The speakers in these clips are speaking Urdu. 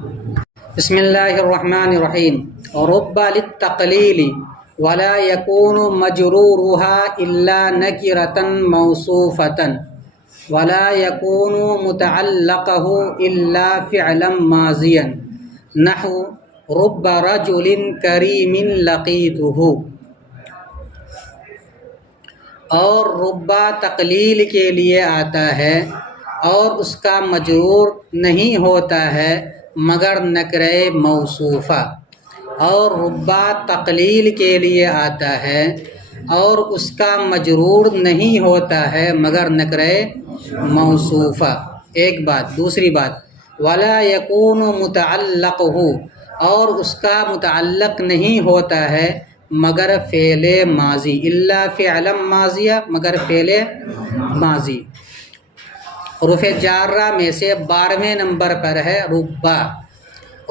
بسم اللہ الرحمن الرحیم۔ رب للتقلیل ولا يكون مجرورها الا نکرة موصوفة ولا يكون متعلقه الا فعلا ماضیا نحو رب رجل کریم لقیته۔ اور ربا تقلیل کے لیے آتا ہے اور اس کا مجرور نہیں ہوتا ہے مگر نکرہ موصوفہ، اور ربا تقلیل کے لیے آتا ہے اور اس کا مجرور نہیں ہوتا ہے مگر نکرہ موصوفہ، ایک بات۔ دوسری بات، ولا یکون متعلقہ، اور اس کا متعلق نہیں ہوتا ہے مگر فعل ماضی، الا فعلا ماضیہ، مگر فعل ماضی۔ حروف جارہ میں سے 12ویں نمبر پر ہے ربا۔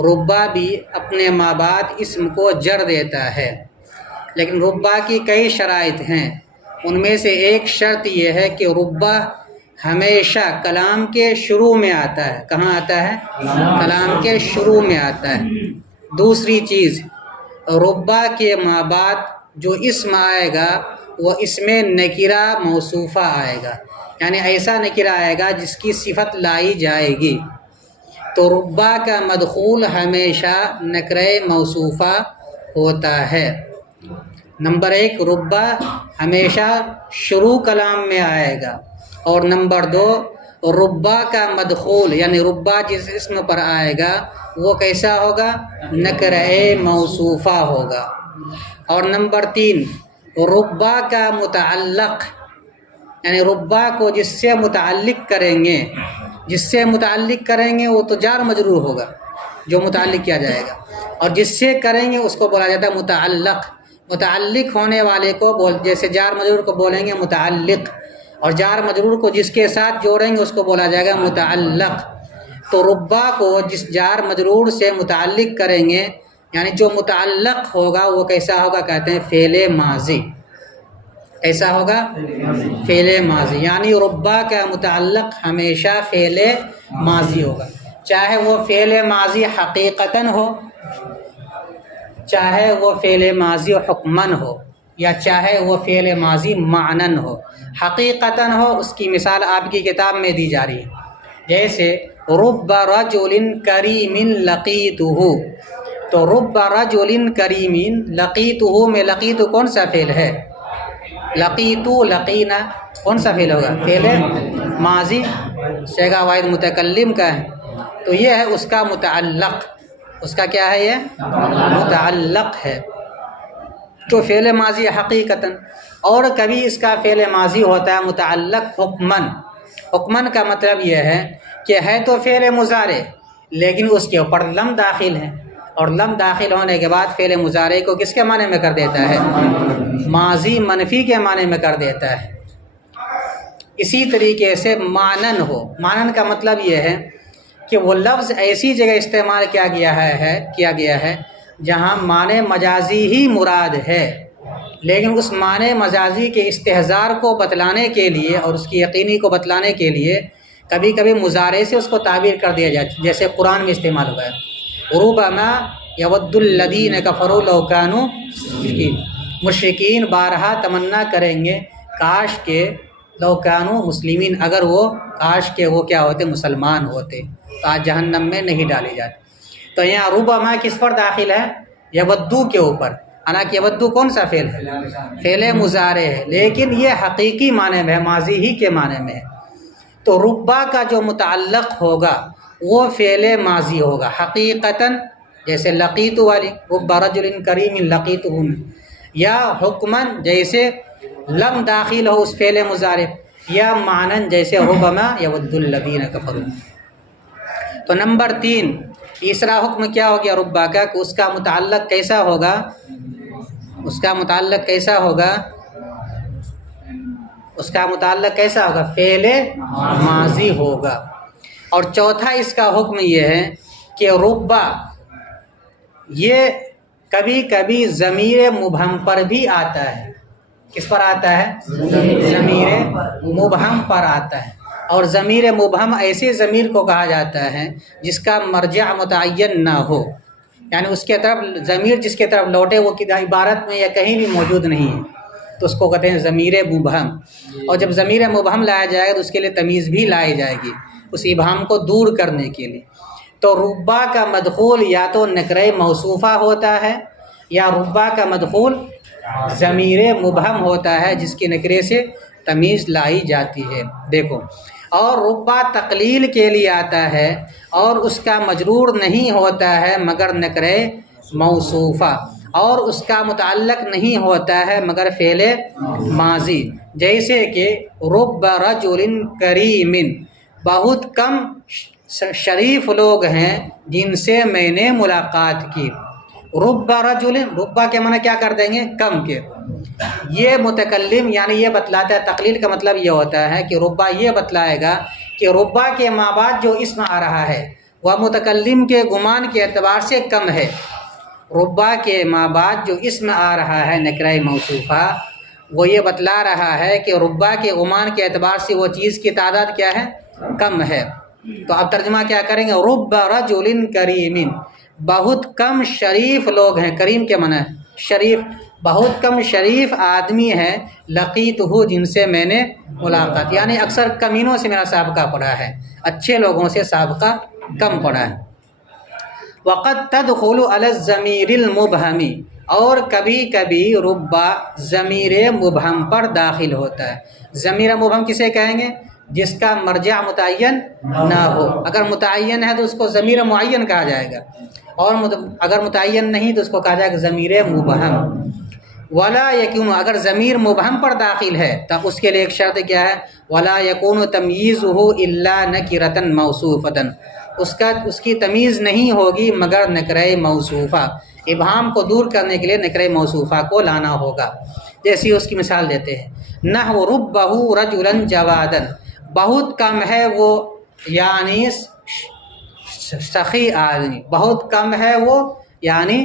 ربا بھی اپنے ما بعد اسم کو جر دیتا ہے، لیکن ربا کی کئی شرائط ہیں۔ ان میں سے ایک شرط یہ ہے کہ ربا ہمیشہ کلام کے شروع میں آتا ہے۔ کہاں آتا ہے؟ کلام کے شروع میں آتا ہے۔ دوسری چیز، ربا کے ما بعد جو اسم آئے گا وہ اسم نکرہ موصوفہ آئے گا، یعنی ایسا نکرہ آئے گا جس کی صفت لائی جائے گی۔ تو ربا کا مدخول ہمیشہ نکرہ موصوفہ ہوتا ہے۔ نمبر ایک، ربا ہمیشہ شروع کلام میں آئے گا، اور نمبر دو، ربا کا مدخول یعنی ربا جس اسم پر آئے گا وہ کیسا ہوگا؟ نکرہ موصوفہ ہوگا۔ اور نمبر تین، ربا کا متعلق یعنی ربا کو جس سے متعلق کریں گے وہ تو جار مجرور ہوگا، جو متعلق کیا جائے گا، اور جس سے کریں گے اس کو بولا جاتا ہے متعلق۔ متعلق ہونے والے کو جیسے جار مجرور کو بولیں گے متعلق، اور جار مجرور کو جس کے ساتھ جوڑیں گے اس کو بولا جائے گا متعلق۔ تو ربا کو جس جار مجرور سے متعلق کریں گے، یعنی جو متعلق ہوگا وہ کیسا ہوگا؟ کہتے ہیں فعل ماضی۔ ایسا ہوگا فعل ماضی، یعنی ربا کا متعلق ہمیشہ فعل ماضی ہوگا، چاہے وہ فعل ماضی حقیقتاً ہو، چاہے وہ فعل ماضی حکماً ہو، یا چاہے وہ فعل ماضی معناً ہو۔ حقیقتاً ہو اس کی مثال آپ کی کتاب میں دی جا رہی ہے، جیسے رب رجل کریم لقیتہ۔ تو رب رجل کریم لقیتہ میں لقیتہ کون سا فعل ہے؟ لقیتو، لقینا کون سا فعل ہوگا؟ فعل ماضی، صیغہ واحد متکلم کا ہے، تو یہ ہے اس کا متعلق۔ اس کا کیا ہے؟ یہ متعلق ہے، تو فعل ماضی حقیقتاً۔ اور کبھی اس کا فعل ماضی ہوتا ہے متعلق حکماً۔ حکماً کا مطلب یہ ہے کہ ہے تو فعل مضارع لیکن اس کے اوپر لم داخل ہے، اور لم داخل ہونے کے بعد فعل مضارع کو کس کے معنی میں کر دیتا ہے؟ ماضی منفی کے معنی میں کر دیتا ہے۔ اسی طریقے سے معنن ہو۔ معنن کا مطلب یہ ہے کہ وہ لفظ ایسی جگہ استعمال کیا گیا ہے جہاں معنی مجازی ہی مراد ہے، لیکن اس معنی مجازی کے استحضار کو بتلانے کے لیے اور اس کی یقینی کو بتلانے کے لیے کبھی کبھی مضارع سے اس کو تعبیر کر دیا جائے، جیسے قرآن میں استعمال ہوا ہے، ربما یود الذین کفروا لو کانوا مسلمین۔ مشرکین بارہا تمنا کریں گے کاش کہ لو کانوا مسلمین، اگر وہ کاش کہ وہ کیا ہوتے؟ مسلمان ہوتے، تو آج جہنم میں نہیں ڈالے جاتے۔ تو یہاں ربما کس پر داخل ہے؟ یودو کے اوپر، حالانکہ یودو کون سا فعل ہے؟ فعل مضارع ہے، لیکن یہ حقیقی معنی میں ہے، ماضی ہی کے معنی میں ہے۔ تو ربا کا جو متعلق ہوگا وہ فعل ماضی ہوگا حقیقتاً، جیسے لقیت والی رب رجل کریم لقیتہ، یا حکماً جیسے لم داخل ہو اس فعل مضارع، یا معناً جیسے ربما یود الذین کفروا۔ تو نمبر 3، تیسرا حکم کیا ہو گیا ربا کا کہ اس کا متعلق کیسا ہوگا؟ اس کا متعلق کیسا ہوگا؟ اس کا متعلق کیسا ہوگا؟ فعل ماضی ہوگا۔ اور چوتھا اس کا حکم یہ ہے کہ ربا یہ کبھی کبھی ضمیر مبہم پر بھی آتا ہے۔ کس پر آتا ہے؟ ضمیر مبہم پر آتا ہے۔ اور ضمیر مبہم ایسے ضمیر کو کہا جاتا ہے جس کا مرجع متعین نہ ہو، یعنی اس کے طرف ضمیر جس کے طرف لوٹے وہ عبارت میں یا کہیں بھی موجود نہیں ہے، تو اس کو کہتے ہیں ضمیر مبہم۔ اور جب ضمیر مبہم لایا جائے گا تو اس کے لیے تمیز بھی لائی جائے گی اس ابہام کو دور کرنے کے لیے۔ تو ربا کا مدخول یا تو نکرہ موصوفہ ہوتا ہے یا ربا کا مدخول ضمیر مبہم ہوتا ہے جس کے نکرے سے تمیز لائی جاتی ہے۔ دیکھو، اور ربا تقلیل کے لیے آتا ہے اور اس کا مجرور نہیں ہوتا ہے مگر نکرہ موصوفہ، اور اس کا متعلق نہیں ہوتا ہے مگر فعل ماضی، جیسے کہ رب رجل کریم، بہت کم شریف لوگ ہیں جن سے میں نے ملاقات کی۔ رب رجل، ربا کے معنی کیا کر دیں گے؟ کم کے۔ یہ متکلم یعنی یہ بتلاتا ہے، تقلیل کا مطلب یہ ہوتا ہے کہ ربا یہ بتلائے گا کہ ربا کے ما بعد جو اسم آ رہا ہے وہ متکلم کے گمان کے اعتبار سے کم ہے۔ ربا کے ما بعد جو اسم آ رہا ہے نکرہ موصوفہ، وہ یہ بتلا رہا ہے کہ ربا کے گمان کے اعتبار سے وہ چیز کی تعداد کیا ہے؟ کم ہے۔ تو اب ترجمہ کیا کریں گے؟ رب رجل کریم، بہت کم شریف لوگ ہیں، کریم کے معنی شریف، بہت کم شریف آدمی ہیں، لقیتہ جن سے میں نے ملاقات، یعنی اکثر کمینوں سے میرا سابقہ پڑا ہے، اچھے لوگوں سے سابقہ کم پڑا ہے۔ وقد تدخل علی الضمیر المبہم، اور کبھی کبھی ربا ضمیر مبہم پر داخل ہوتا ہے۔ ضمیر مبہم کسے کہیں گے؟ جس کا مرجع متعین نہ ہو۔ اگر متعین ہے تو اس کو ضمیر معین کہا جائے گا، اور اگر متعین نہیں تو اس کو کہا جائے گا ضمیر مبہم۔ ولا یکون، اگر ضمیر مبہم پر داخل ہے تب اس کے لیے ایک شرط کیا ہے؟ ولا یکون تمییزہ الا نکرۃ موصوفۃ، اس کی تمیز نہیں ہوگی مگر نکرہ موصوفہ، ابہام کو دور کرنے کے لیے نکرہ موصوفہ کو لانا ہوگا۔ جیسی اس کی مثال دیتے ہیں، نحو ربہ رجلا جوادا، بہت کم ہے وہ یعنی سخی آدمی، بہت کم ہے وہ یعنی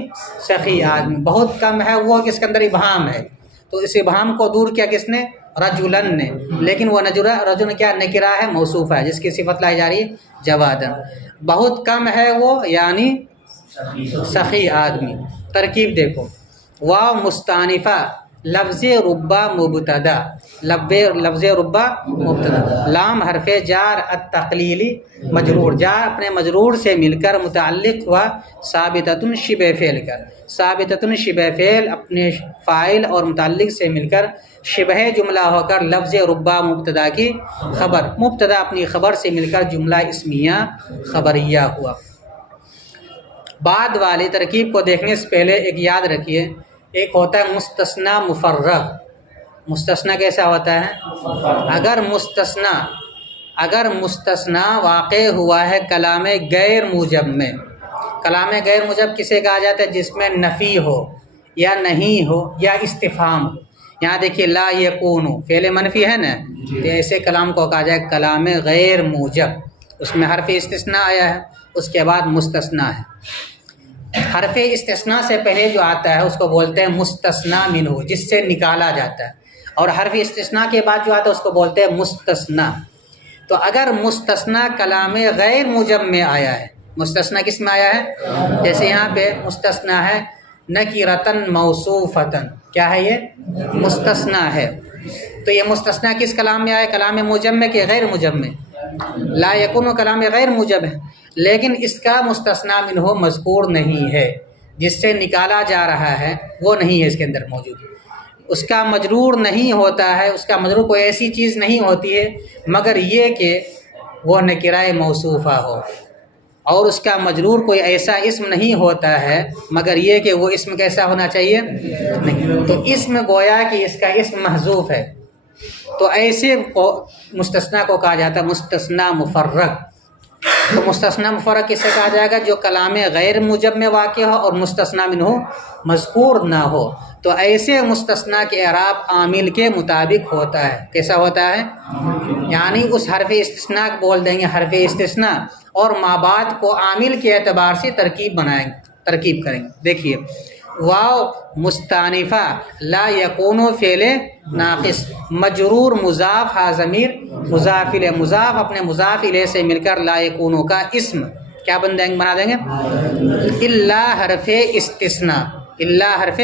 سخی آدمی، بہت کم ہے وہ، کس کے اندر ابہام ہے، تو اس ابہام کو دور کیا کس نے؟ رجلن نے، لیکن وہ رجل کیا نکرہ ہے، موصوف ہے، جس کی صفت لائی جا رہی ہے جوادن۔ بہت کم ہے وہ یعنی سخی آدمی۔ ترکیب دیکھو، واو مستانفہ، لفظ ربا مبتدا، لفظ ربا مبتدا، لام حرف جار التقلیلی مجرور، جار اپنے مجرور سے مل کر متعلق ہوا ثابتۃ شبہ فعل کر، ثابتۃ شبہ فعل اپنے فاعل اور متعلق سے مل کر شبہ جملہ ہو کر لفظ ربا مبتدا کی خبر، مبتدا اپنی خبر سے مل کر جملہ اسمیہ خبریہ ہوا۔ بعد والی ترکیب کو دیکھنے سے پہلے ایک یاد رکھیے، ایک ہوتا ہے مستثنی مفرغ۔ مستثنی کیسا ہوتا ہے؟ اگر مستثنی واقع ہوا ہے کلام غیر موجب میں، کلام غیر موجب کسے کہا جاتا ہے؟ جس میں نفی ہو یا نہیں ہو یا استفہام ہو۔ یہاں دیکھیے لا یکون، فعل منفی ہے نا، تو ایسے کلام کو کہا جائے کلام غیر موجب، اس میں حرف استثناء آیا ہے، اس کے بعد مستثنی ہے۔ حرف استثناء سے پہلے جو آتا ہے اس کو بولتے ہیں مستثنی منہ، جس سے نکالا جاتا ہے، اور حرف استثناء کے بعد جو آتا ہے اس کو بولتے ہیں مستثنی۔ تو اگر مستثنی کلام غیر موجب میں آیا ہے، مستثنی کس میں آیا ہے؟ جیسے یہاں پہ مستثنی ہے نکرۃ موصوفۃ، کیا ہے یہ؟ مستثنی ہے۔ تو یہ مستثنی کس کلام میں آیا؟ کلام موجب میں کہ غیر موجب میں؟ لا یکون کلام غیر موجب ہے، لیکن اس کا مستثنی منہ مذکور نہیں ہے، جس سے نکالا جا رہا ہے وہ نہیں ہے اس کے اندر موجود، اس کا مجرور نہیں ہوتا ہے، اس کا مجرور کوئی ایسی چیز نہیں ہوتی ہے مگر یہ کہ وہ نکرہ موصوفہ ہو، اور اس کا مجرور کوئی ایسا اسم نہیں ہوتا ہے مگر یہ کہ وہ اسم کیسا ہونا چاہیے؟ نہیں، تو اسم گویا کہ اس کا اسم محذوف ہے، تو ایسے مستثنی کو کہا جاتا ہے مستثنی مفرغ۔ تو مستثنی مفرغ کسے کہا جائے گا؟ جو کلام غیر موجب میں واقع ہو اور مستثنی منہ مذکور نہ ہو۔ تو ایسے مستثنی کے اعراب عامل کے مطابق ہوتا ہے۔ کیسا ہوتا ہے؟ یعنی اس حرف استثناء کو بول دیں گے حرف استثناء، اور ما بعد کو عامل کے اعتبار سے ترکیب کریں گے۔ دیکھیے واو مستانفہ لا یکون فعل ناقص مجرور مضاف ہا ضمیر مضاف الیہ مضاف اپنے مضاف الیہ سے مل کر لا یکون کا اسم کیا بنا دیں گے الا حرف استثناء الا حرف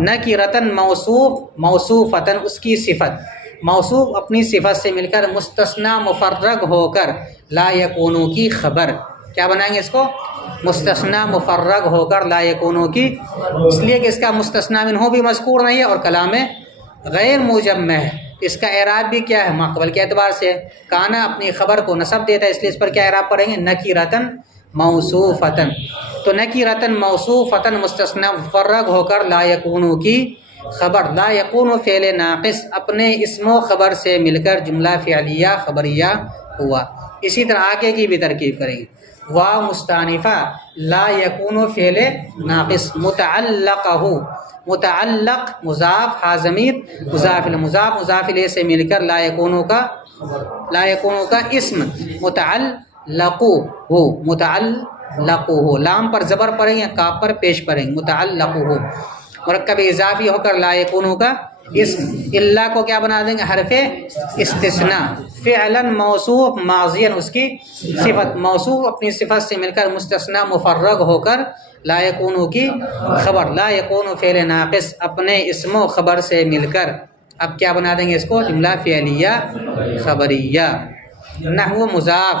نکرتن موصوف موصوفتن اس کی صفت موصوف اپنی صفت سے مل کر مستثنیٰ مفرغ ہو کر لا یکونو کی خبر کیا بنائیں گے اس کو مستثنیٰ مفرغ ہو کر لا یکونو کی اس لیے کہ اس کا مستثنیٰ منہ بھی مذکور نہیں ہے اور کلام غیر موجب ہے اس کا اعراب بھی کیا ہے ماقبل کے اعتبار سے کانا اپنی خبر کو نصب دیتا ہے اس لیے اس پر کیا اعراب پڑھیں گے نکرتن موصوفتن تو نکرتن موصوفتن مستثنیٰ مفرغ ہو کر لا یکونو کی خبر لا یکون فعل ناقص اپنے اسم و خبر سے مل کر جملہ فعلیہ خبریہ ہوا. اسی طرح آگے کی بھی ترکیب کریں گے. واو مستانفہ لا یکون فعل ناقص متعلقہ متعلق مضاف ہا ضمیر مضاف الیہ سے مل کر لا یکون کا اسم متعلق ہو لام پر زبر پڑھیں گے کاف پر پیش پڑھیں گے متعلق ہو مرکب اضافی ہو کر لا یکون کا اسم. اللہ کو کیا بنا دیں گے حرف استثناء فعلا موصوف ماضیا اس کی صفت موصوف اپنی صفت سے مل کر مستثنیٰ مفرغ ہو کر لا یکون کی خبر لا یکون فعل ناقص اپنے اسم و خبر سے مل کر اب کیا بنا دیں گے اس کو جملہ فعلیہ خبریہ. نحو مضاف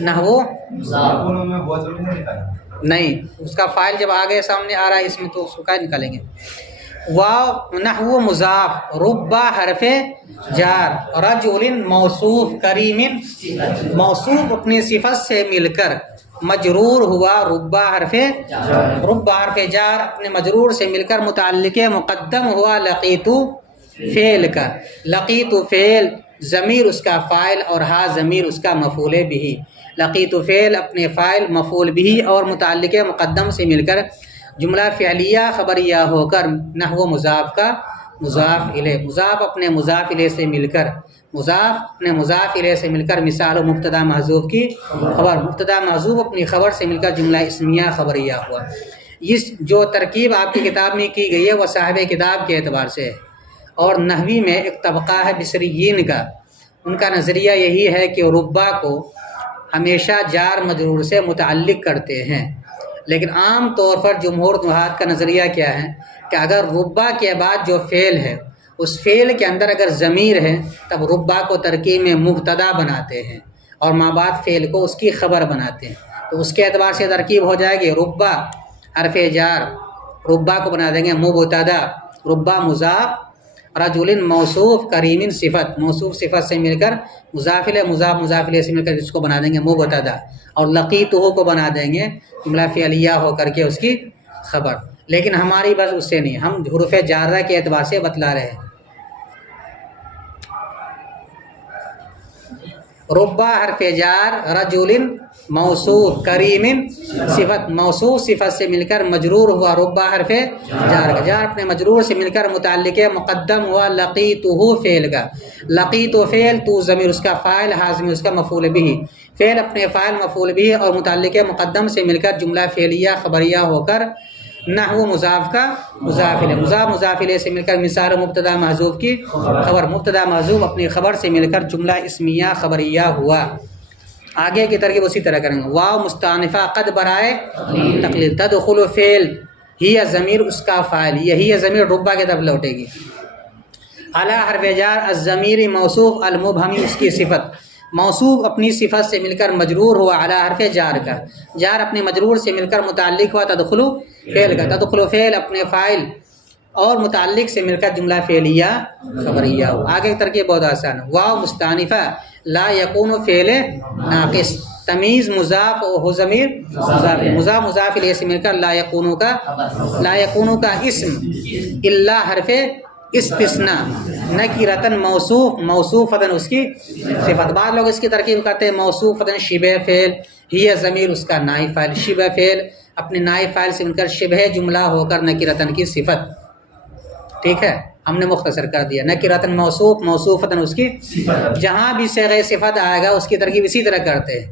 نحو نہیں اس کا فائل جب آگے سامنے آ رہا ہے اس میں تو اس کو کیا نکالیں گے. واو نحو مضاف ربا حرف جار رجل موصوف کریم موصوف اپنی صفت سے مل کر مجرور ہوا ربا حرف جار اپنے مجرور سے مل کر متعلق مقدم ہوا لقیتو فعل کا لقیتو فعل ضمیر اس کا فاعل اور ہا ضمیر اس کا مفعول بھی. لقیتو فعل اپنے فاعل مفعول بھی اور متعلق مقدم سے مل کر جملہ فعلیہ خبریہ ہو کر نحو مضاف کا مضاف الیہ مضاف اپنے مضاف الیہ سے مل کر مضاف اپنے مضاف الیہ سے مل کر مثال و مبتدا محذوف کی خبر مبتدا محذوف اپنی خبر سے مل کر جملہ اسمیہ خبریہ ہوا. اس جو ترکیب آپ کی کتاب میں کی گئی ہے وہ صاحب کتاب کے اعتبار سے ہے اور نحوی میں ایک طبقہ ہے بصریین کا ان کا نظریہ یہی ہے کہ ربا کو ہمیشہ جار مجرور سے متعلق کرتے ہیں لیکن عام طور پر جمہور نحات کا نظریہ کیا ہے کہ اگر ربا کے بعد جو فعل ہے اس فعل کے اندر اگر ضمیر ہے تب ربا کو ترکیب میں مبتدا بناتے ہیں اور ما بعد فعل کو اس کی خبر بناتے ہیں. تو اس کے اعتبار سے ترکیب ہو جائے گی ربا حرف جار ربا کو بنا دیں گے مبتدا ربا مضاف رجل موصوف کریم صفت موصوف صفت سے مل کر مضاف الیہ سے مل کر اس کو بنا دیں گے مبتدا اور لقیتہ کو بنا دیں گے جملہ فعلیہ ہو کر کے اس کی خبر. لیکن ہماری بس اس سے نہیں ہم حروف جارہ کے اعتبار سے بتلا رہے ہیں. ربا حرف جار رجل موصوف کریم صفت موصوف صفت سے مل کر مجرور ہوا ربا حرف جار کا جار اپنے مجرور سے مل کر متعلق مقدم ہوا لقیتہ فعل کا لقیتہ فعل تو ضمیر اس کا فاعل ہا ضمیر اس کا مفعول بھی فعل اپنے فاعل مفعول بھی اور متعلق مقدم سے مل کر جملہ فعلیہ خبریہ ہو کر نحو مضاف کا مضاف الیہ سے مل کر مثال مبتدا محذوف کی خبر مبتدا محذوف اپنی خبر سے مل کر جملہ اسمیہ خبریہ ہوا. آگے کی ترکیب اسی طرح کریں گے. واو مستانفہ قد برائے تقلیل تدخل فعل ہی ضمیر اس کا فاعل یہی ضمیر ربا کی طرف لوٹے گی. علی حرف جار الضمیر موصوف المبہمی اس کی صفت موصوف اپنی صفت سے مل کر مجرور ہوا علی حرف جار کا جار اپنے مجرور سے مل کر متعلق ہوا تدخل فعل کا تدخل فعل اپنے فاعل اور متعلق سے مل کر جملہ فعلیہ خبریہ ہو. آگے کی ترکیب بہت آسان ہے. واو مستانفہ لا یکون فعل ناقص تمیز مضاف و ضمیر مضاف الیہ سے مل کر لا یکون کا اسم الا حرف استثناء نکرتن موصوفتن اس کی صفت. بعض لوگ اس کی ترکیب کرتے ہیں موصوفتن شبہ فعل ہی ضمیر اس کا نائب فاعل شبہ فعل اپنے نائب فاعل سے مل کر شبہ جملہ ہو کر نکرتن کی صفت. ٹھیک ہے ہم نے مختصر کر دیا نکرتن موصوفتن اس کی جہاں بھی صیغہ صفت آئے گا اس کی ترکیب اسی طرح کرتے ہیں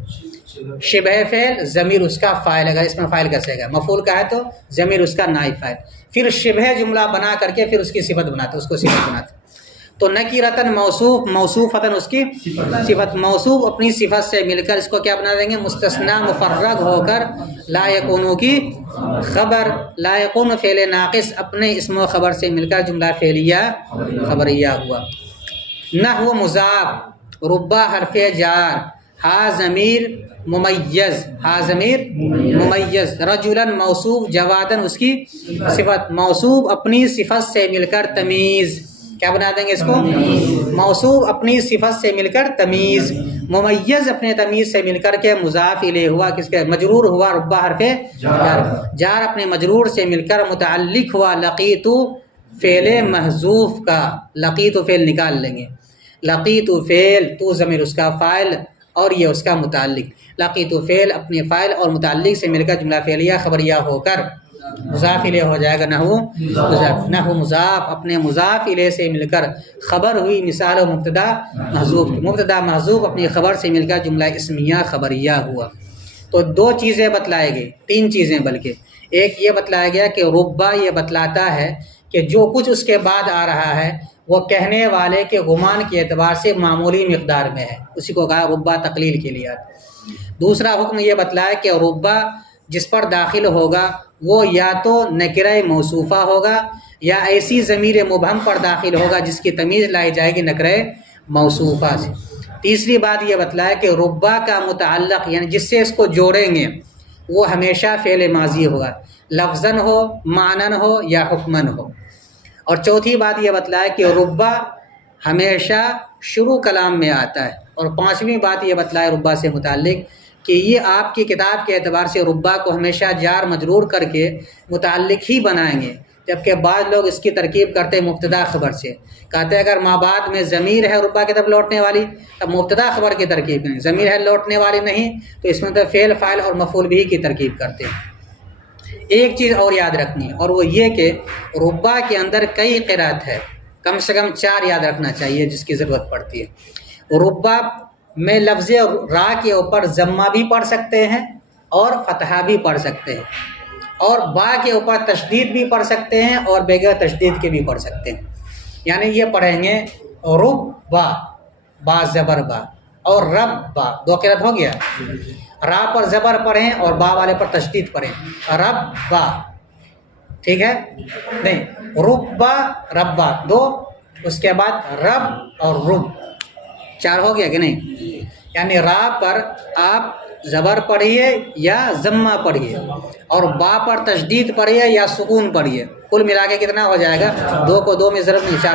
شبہ فعل ضمیر اس کا فاعل، اگر اس میں فاعل کیسے گا مفعول کا ہے تو ضمیر اس کا نائب فاعل، پھر شبہ جملہ بنا کر کے پھر اس کی صفت بناتے، اس کو صفت بناتے. تو نکیرتن موصوف، موصوفتن اس کی صفت، موصوف اپنی صفت سے مل کر اس کو کیا بنا دیں گے مستثنی مفرغ ہو کر لا یکونو کی خبر، لا یکون فعل ناقص اپنے اسم و خبر سے مل کر جملہ فعلیہ خبریہ ہوا. نحو مضاف، ربا حرف جار، ہا ضمیر ممیز، ہا ضمیر ممیز، رجلا موصوف، جوادن اس کی صفت، موصوف اپنی صفت سے مل کر تمیز، کیا بنا دیں گے اس کو موصوف اپنی صفت سے مل کر تمیز، ممیز اپنے تمیز سے مل کر کے مضاف الیہ ہوا، کس کے مجرور ہوا ربا حرف جار، جار اپنے مجرور سے مل کر متعلق ہوا لقیتو فعل محذوف کا، لقیتو فعل نکال لیں گے، لقیتو فعل، تو ضمیر اس کا فاعل اور یہ اس کا متعلق، لقیتو فعل اپنے فاعل اور متعلق سے مل کر جملہ فعلیہ خبریہ ہو کر مضاف الیہ ہو جائے گا. نحو مضاف، نحو مضاف اپنے مضاف الیہ سے مل کر خبر ہوئی، مثال و مبتدا محذوف، مبتدا محذوف اپنی خبر سے مل کر جملہ اسمیہ خبریہ ہوا. تو دو چیزیں بتلائے گئی، تین چیزیں بلکہ، ایک یہ بتلایا گیا کہ ربا یہ بتلاتا ہے کہ جو کچھ اس کے بعد آ رہا ہے وہ کہنے والے کے گمان کے اعتبار سے معمولی مقدار میں ہے، اسی کو کہا ربا تقلیل کے لیے. دوسرا حکم یہ بتلایا کہ ربا جس پر داخل ہوگا وہ یا تو نکرہ موصوفہ ہوگا یا ایسی ضمیر مبہم پر داخل ہوگا جس کی تمیز لائی جائے گی نکرہ موصوفہ سے. تیسری بات یہ بتلایا کہ ربا کا متعلق یعنی جس سے اس کو جوڑیں گے وہ ہمیشہ فعل ماضی ہوگا، لفظاً ہو، معنن ہو یا حکمن ہو. اور چوتھی بات یہ بتلایا کہ ربا ہمیشہ شروع کلام میں آتا ہے. اور پانچویں بات یہ بتلایا ربا سے متعلق کہ یہ آپ کی کتاب کے اعتبار سے ربا کو ہمیشہ جار مجرور کر کے متعلق ہی بنائیں گے، جبکہ بعض لوگ اس کی ترکیب کرتے مبتدا خبر سے، کہتے ہیں اگر ما بعد میں ضمیر ہے ربا کی طرف لوٹنے والی تب مبتدا خبر کی ترکیب کریں، ضمیر ہے لوٹنے والی نہیں تو اس میں تو فعل فاعل اور مفعول بھی کی ترکیب کرتے ہیں. ایک چیز اور یاد رکھنی اور وہ یہ کہ ربا کے اندر کئی قرات ہے، کم سے کم 4 یاد رکھنا چاہیے جس کی ضرورت پڑتی ہے. ربا میں لفظ را کے اوپر ضمہ بھی پڑھ سکتے ہیں اور فتحہ بھی پڑھ سکتے ہیں، اور با کے اوپر تشدید بھی پڑھ سکتے ہیں اور بغیر تشدید کے بھی پڑھ سکتے ہیں. یعنی یہ پڑھیں گے ربا، با زبر با، اور رب با، 2 قرات ہو گیا. را پر زبر پڑھیں اور با والے پر تشدید پڑھیں، رب با، ٹھیک ہے نہیں، ربا ربا 2، اس کے بعد رب اور رب، 4 ہو گیا کہ نہیں. یعنی را پر آپ زبر پڑھیے یا ضمہ پڑھیے اور با پر تشدید پڑھیے یا سکون پڑھیے، کل ملا کے کتنا ہو جائے گا، 2 کو 2 میں ضرب نہیں، 4